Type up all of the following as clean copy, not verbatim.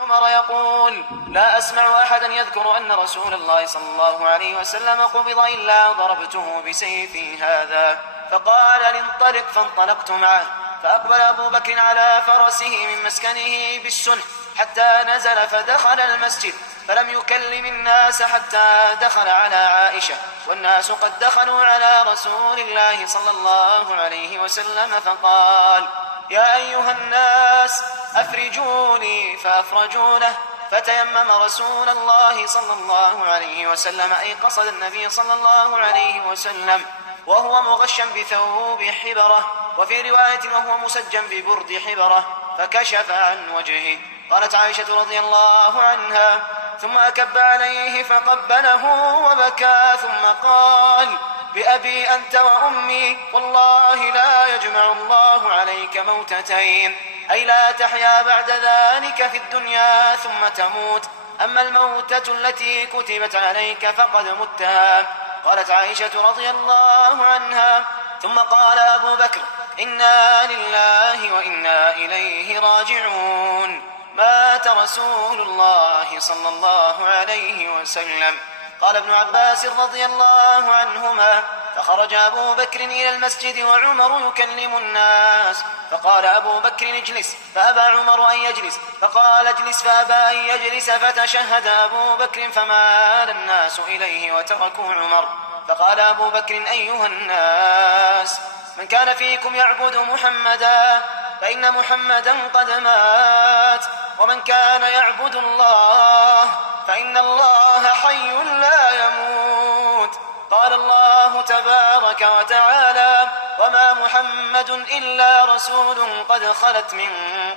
عمر يقول: لا أسمع أحدا يذكر أن رسول الله صلى الله عليه وسلم قبض إلا ضربته بسيفي هذا. فقال: لانطلق، فانطلقت معه، فأقبل أبو بكر على فرسه من مسكنه بالسنح حتى نزل فدخل المسجد، فلم يكلم الناس حتى دخل على عائشة، والناس قد دخلوا على رسول الله صلى الله عليه وسلم، فقال: يا أيها الناس أفرجوني، فأفرجوا له. فتيمم رسول الله صلى الله عليه وسلم، أي قصد النبي صلى الله عليه وسلم، وهو مغشا بثوب حبرة، وفي رواية وهو مسجا ببرد حبرة، فكشف عن وجهه. قالت عائشة رضي الله عنها: ثم أكب عليه فقبله وبكى، ثم قال: بأبي أنت وأمي، والله لا يجمع الله عليك موتتين، أي لا تحيا بعد ذلك في الدنيا ثم تموت، أما الموتة التي كتبت عليك فقد متها. قالت عائشة رضي الله عنها: ثم قال أبو بكر: إنا لله وإنا إليه راجعون. مات رسول الله صلى الله عليه وسلم. قال ابن عباس رضي الله عنهما: فخرج أبو بكر إلى المسجد وعمر يكلم الناس، فقال أبو بكر: اجلس، فأبى عمر أن يجلس، فقال: اجلس، فأبى أن يجلس، فتشهد أبو بكر، فمال الناس إليه وتركوا عمر. فقال أبو بكر: أيها الناس، من كان فيكم يعبد محمدا فإن محمدا قد مات، ومن كان يعبد الله فإن الله حي لا يموت. قال الله تبارك وتعالى: وما محمد إلا رسول قد خلت من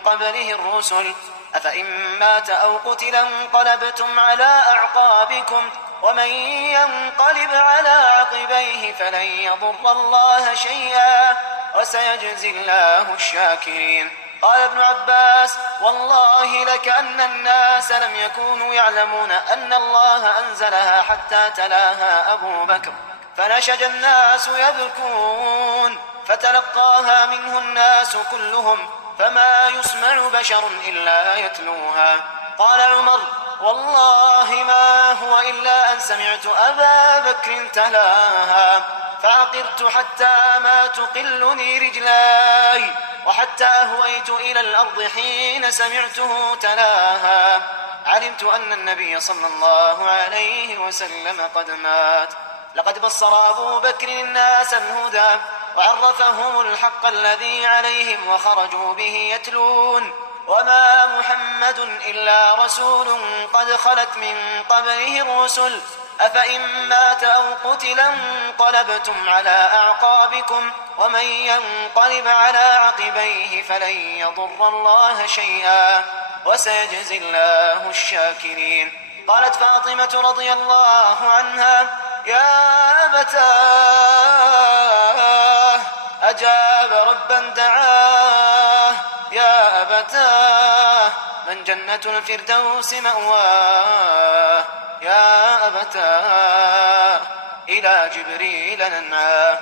قبله الرسل، أفإن مات أو قتل انقلبتم على أعقابكم، ومن ينقلب على عقبيه فلن يضر الله شيئا، وسيجزي الله الشاكرين. قال ابن عباس: والله لكأن الناس لم يكونوا يعلمون أن الله أنزلها حتى تلاها أبو بكر، فنشج الناس يبكون، فتلقاها منه الناس كلهم، فما يسمع بشر إلا يتلوها. قال عمر: والله ما هو إلا أن سمعت أبا بكر تلاها، فعقرت حتى ما تقلني رجلاي، وحتى أهويت إلى الأرض حين سمعته تلاها. علمت أن النبي صلى الله عليه وسلم قد مات. لقد بصر أبو بكر الناس الهدى، وعرفهم الحق الذي عليهم، وخرجوا به يتلون: وما محمد إلا رسول قد خلت من قبله الرسل، أفإن مات أو قتل انقلبتم على أعقابكم، ومن ينقلب على عقبيه فلن يضر الله شيئا، وسيجزي الله الشاكرين. قالت فاطمة رضي الله عنها: يا أبتاه، أجاب ربا دعاه، يا أبتاه، من جنة الفردوس مأواه، يا أبتاه، إلى جبريل ننعاه.